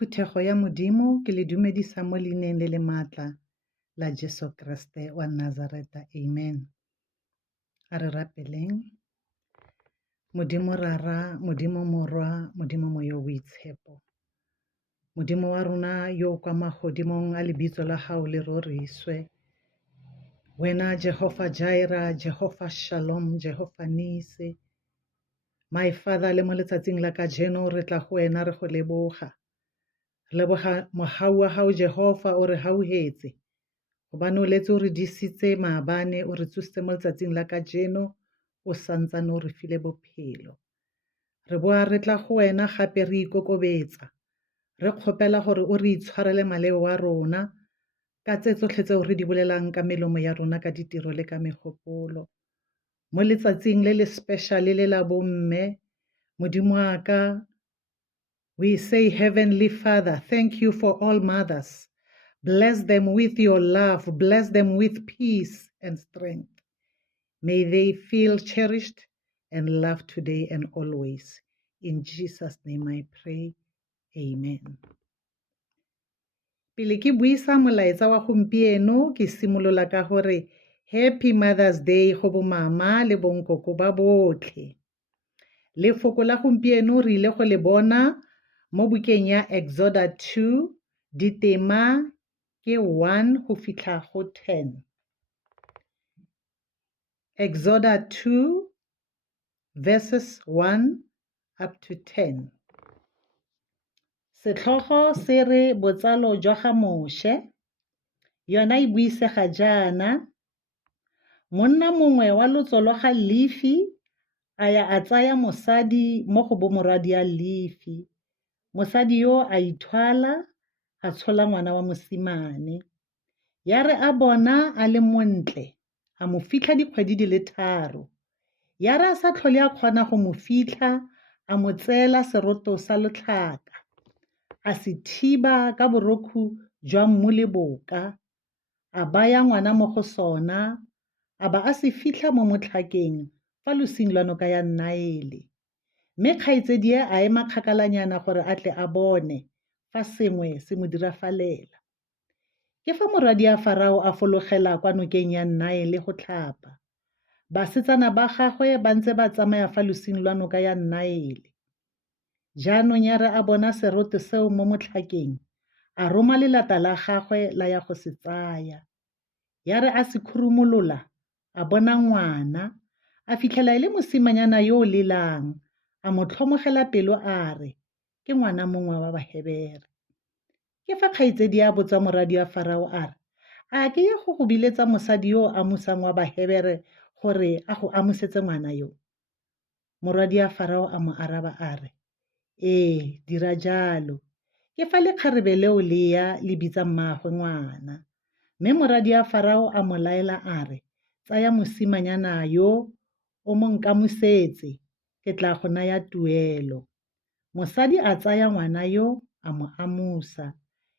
Phuthego ya Modimo ke le dumedisa mo leineng le le maatla la Jesu Kriste wa Nazareta. Amen. A re rapeleng. Modimo rara, Modimo morwa, Modimo moyo boitshepo. Modimo wa rona yo kwa magodimong a lebitso la hao le roriswe. Wena Jehova Jireh, Jehova Shalom, Jehova Nisi. My Father, le mo letsatsing la kajeno re tla go wena re go leboga. Re leboga mogau wa hao Jehova o re hauhetse. Gobane o letse o re disitse maabane, o re tsositse mo letsatsing la kajeno, o santsane o re file bophelo. Re boa re tla go wena gape re ikokobetsa. Re kgopela gore o re itshwarele maleo wa rona ka tse tsotlhe tseo re di bolelang ka melomo ya rona ka ditiro le ka megopolo. Mo letsatsing le le special le la bomme, Modimo wa ka, we say, Heavenly Father, thank you for all mothers. Bless them with your love. Bless them with peace and strength. May they feel cherished and loved today and always. In Jesus' name I pray. Amen. Pele ke buisa molaetsa wa gompieno, ke simolola ka gore Happy Mother's Day go bo mama le bonkoko ba botlhe. Lefoko la gompieno re ile go le bona mo bukeng ya Exodus 2, ditema ke 1 go fitlha go 10. Exodus 2 verses 1 up to 10. Setlhogo se re botsalo jwa ga Moshe, yona e buisega jaana. Monna mongwe wa lotsolo ga Lefi a ya a tsaya mosadi mo go bomoradi ya Lefi. Mosadi yo a ithwala a tshola ngwana wa mosimane. Ya re a bona a le montle, a mo fitlha dikgwedi di le 3. Ya re a sa tlhole a kgona go mo fitlha, a mo tseela seroto sa letlhaka, a se thiba ka borokhu jwa mmu le boka, a baya ngwana mo go sona, a ba a se fitlha mo motlhakeng fa losing lwa noka ya Naele. Mme kgaitsedi a ema kgakalanyana gore a tle a bone fa sengwe se mo dirafalela. Ke fa moradi ya Farao a fologela kwa nokeng ya Naele go tlhapa. Basetsana ba gagwe ba ntse ba tsamaya fa losing lwa noka ya Naele. Jaanong ya re a bona seroto seo mo motlhakeng, a roma lelata la gagwe la ya go se tsaya. Ya re a se khurumolola, a bona ngwana, a fitlhela e le mosimanyana yo o lelang, a mo tlhomogela pelo a re, ke ngwana mongwe wa Bahebere. Ke fa kgaitsedi a botsa moradi wa Farao a re, a ke ye go go biletsa mosadi yo a musang wa Bahebere gore a go amusetse ngwana yo? Moradi ya Farao a mo araba a re, ee, dira jalo. Ke fa lekgarebe leo le ya le bitsa mmaagwe ngwana. Mme moradi ya Farao a mo laela a re, tsaya mosimanyana yo o mo nkamusetse, ke tla go naya tuelo. Mosadi a tsaya ngwana yo a mo amusa.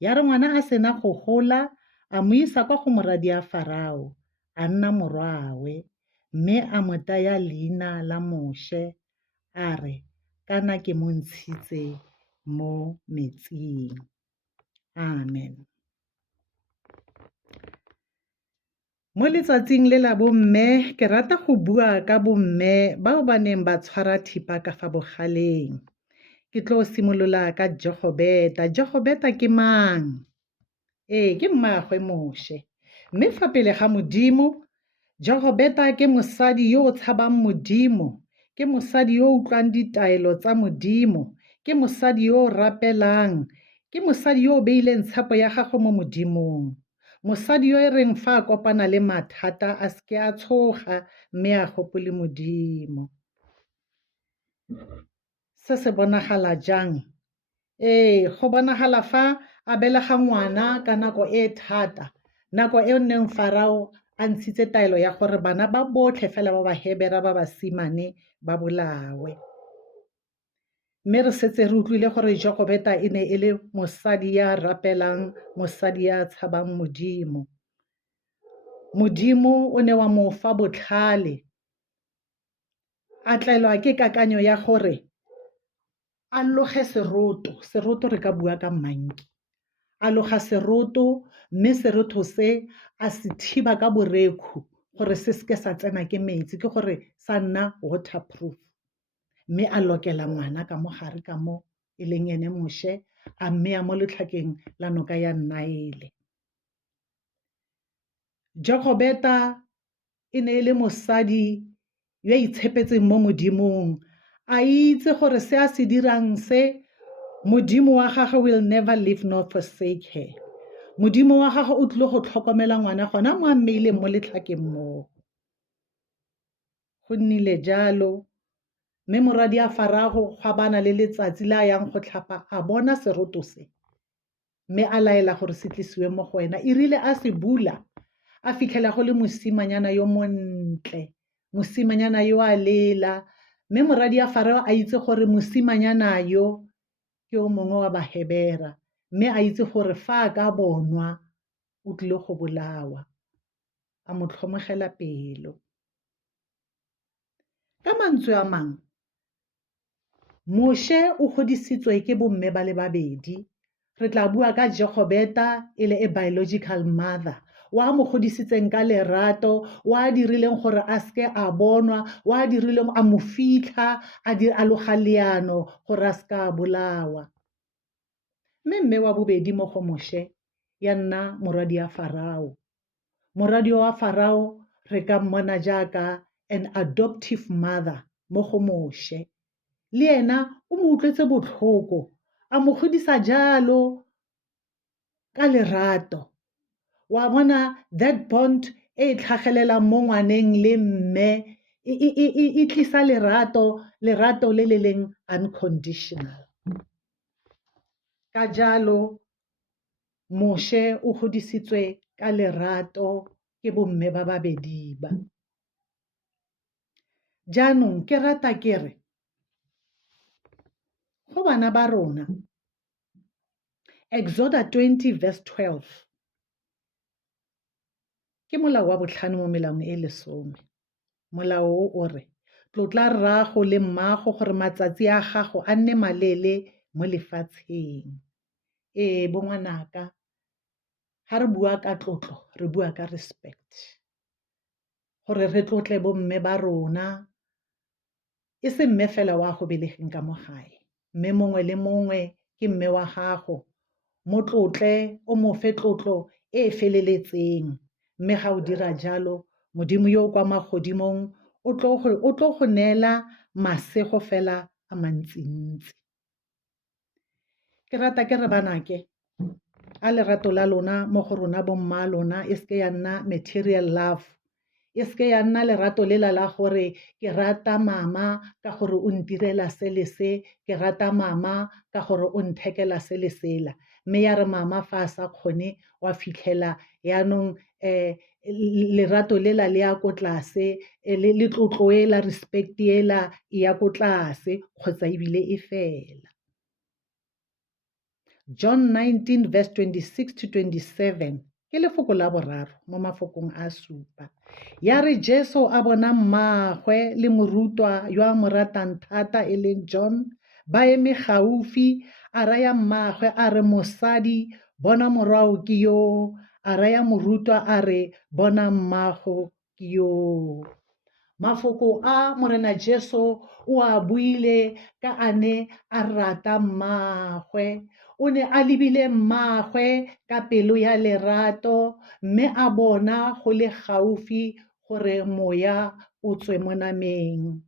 Ya re ngwana a sena go gola, a mo isa kwa go moradi ya Farao, a nna morwawe, mme a mo taya leina la Moshe, a re, kana ke mo ntshitse mo metsing. Amen. Mo letsatsing le la bomme, ke rata go bua ka bomme bao ba neng ba tshwara thipa ka fa bogaleng. Ke tlo simolola ka Jehobeta. Jehobeta ke mang? Ee, ke mmaagwe Moshe. Mme fa pele ga Modimo, Jehobeta ke mosadi yo o tshabang Modimo, ke mosadi yo o utlwang ditaelo tsa Modimo, ke mosadi yo o rapelang, ke mosadi yo o beileng tshepo ya gagwe mo Modimong. Mosadi yo e reng fa a kopana le mathata a seke a tshoga mme a gopole Modimo. Se se bonagala jang? Ee, go bonagala fa a belega ngwana ka nako e thata, nako e neng Farao a ntshitse taelo ya gore bana ba botlhe fela ba Bahebera ba basimane ba bolawe. Mme re setse re utlwile gore Jehobeta e ne e le mosadi ya rapelang, mosadi ya tshabang Modimo. Modimo o ne wa mo fa botlhale, a tlaelwa ke kakanyo ya gore a loge seroto re ka bua ka manki a loga seroto mme seroto se a se thiba ka borekhu gore se seke sa tsena ke metsi ke gore sa nna waterproof mme a lokela ngwana ka mogare ka mo e leng ene moše a mmeya mo letlhakeng la noka ya Nile. Jokobeta e ne e le mosadi yo a itshepetseng mo modimong a itse gore se a se dirang se modimo wa gagwe will never leave nor forsake her. Modimo wa gagwe o tlile go tlhokomela ngwana gona mo a mmeileng mo letlhakeng moo. Go nnile jalo mme moradi a Farago ga bana le letsatsi le a yang go tlhapa a bona seroto se mme a laela gore se tlisiwe mo go wena e rile a se bula a fitlhela go le mosimanyana yo montle mosimanyana yo a lela mme moradi a Farao a itse gore mosimanyana yo ke o mongwe wa Bahebera mme a itse gore fa a ka bonwa o tlile go bolawa a mo tlhomogela pelo. Ka mantswe a mang Moshe o godisitswe ke bomme ba le babedi re tla bua ka Jokobeta e le a biological mother wa mo godisitseng ka lerato wa dirileng gore a seke a bonwa wa dirileng a mo fitlha a loga leano gore a seka a bolawa mme wa bobedi mo go Moshe ya nna moradi ya Farao. Moradi wa Farao re ka mmona jaaka an adoptive mother mo go Moshe le ena o mo utlwetse botlhoko a mo godisa jalo ka lerato wa bona that bond e tlhagelela mo ngwaneng le mme e tlisa lerato le le leng unconditional. Ka jalo Moshe o godisitswe ka lerato ke bomme ba babedi ba. Jaanong ke rata kere go bana ba rona Exodus 20 verse 12 ke molao wa botlhano mo melaong e 10. Molao o re tlotla rrago le mmago gore matsatsi a gago a nne malele mo lefatsheng. Bo ngwanaka ha re bua ka tlotlo re bua ka respect gore re tlotle bomme ba rona e se mme fela wa go belegeng ka mo gae mme mongwe le mongwe ke mme wa gago mo tlotle o mo fe tlotlo e feleletseng mme ga o dira jalo modimo yo o kwa magodimong o tlo go neela masego fela a mantsintsi. Ke rata ke re banake a lerato la lona mo go rona bomma lona e seke ya nna material love e seke ya nna lerato lela la gore ke rata mama ka gore o ntirela se le se ke rata mama ka gore o nthekela se le sela mme ya re mama fa a sa kgone wa fitlhela yaanong lerato lela le ya ko tlase le tlotlo ela respect ela e ya ko tlase kgotsa ebile e fela. John 19 verse 26 to 27 ke lefoko la boraro mo mafokong a supa ya re Jesu a bona mmagwe le morutwa yo a mo ratang thata e leng John ba eme gaufi a raya mmagwe a re mosadi bona morwao ke yo a raya morutwa a re bona mmago ke yo. Mafoko a morena Jesu o a buile ka ane a rata mmagwe o ne a lebile mmagwe ka pelo ya lerato mme a bona go le gaufi gore moya o tswe mo nameng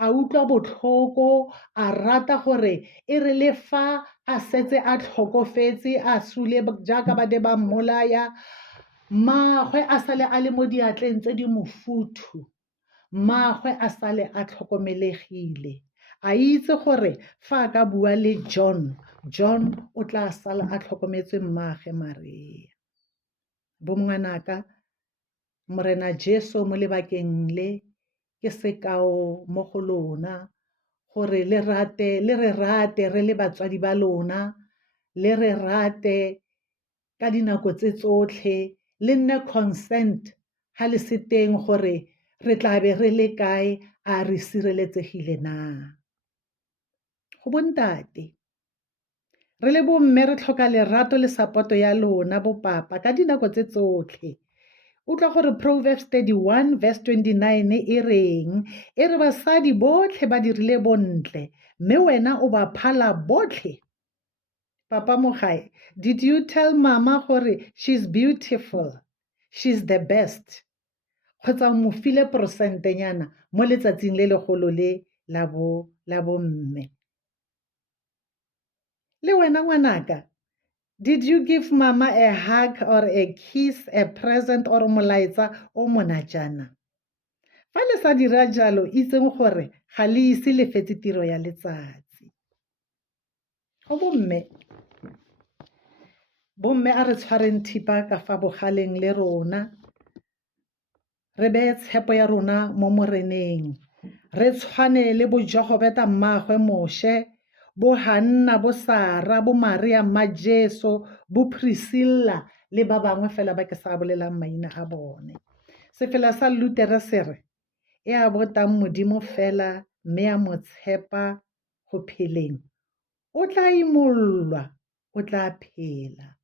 a utlwa botlhoko a rata gore e re le fa a setse a tlhokofetse a sule jaaka ba de ba mmolaya mmagwe a sale a le mo diatleng tse di mofuthu mmagwe a sale a tlhokomelegile a itse gore fa a ka bua le John o tla sala a tlhokometse mmagwe Maria. Bomngwanaka morena Jesu mo lebakeng le ke sekao mo go lona gore le re rate re le batswadi ba lona le re rate ka dinako tse tsotlhe le nne consent ha le se teng gore re tla be re le kae a re sireletsegile na. go bontate. Re le bomme re tlhoka lerato le sapoto ya lona bopapa ka dinako tse tsotlhe. Utlwa gore Proverbs 31 verse 29 e reng, e re basadi botlhe ba dirile bontle, mme wena o ba phala botlhe. Papa Mogae, did you tell mama gore she's beautiful, she's the best? Kgotsa mo file prosentenyana mo letsatsing le legolo le la bomme? Le wena ngwanaka, did you give mama a hug or a kiss, a present or molaetsa o monatjana? Fa le sa dira jalo, itseng gore ga le ise le fetse tiro ya letsatsi. Go bomme a re tshwareng thipa ka fa bogaleng le rona, re beye tshepo ya rona mo moreneng, re tshwane le bojogo beta mmagwe Moshe, bo Hanna, bo Sara, bo Maria, ma Jesu, bo Priscilla le ba bangwe fela ba ke sa bolelang maina a bone. Sefela sa Luther se re, e a botang Modimo fela mme a mo tshepa go pheleng, o tla imolwa, o tla phela.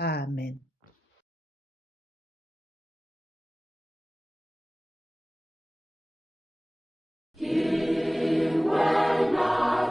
Amen. He will not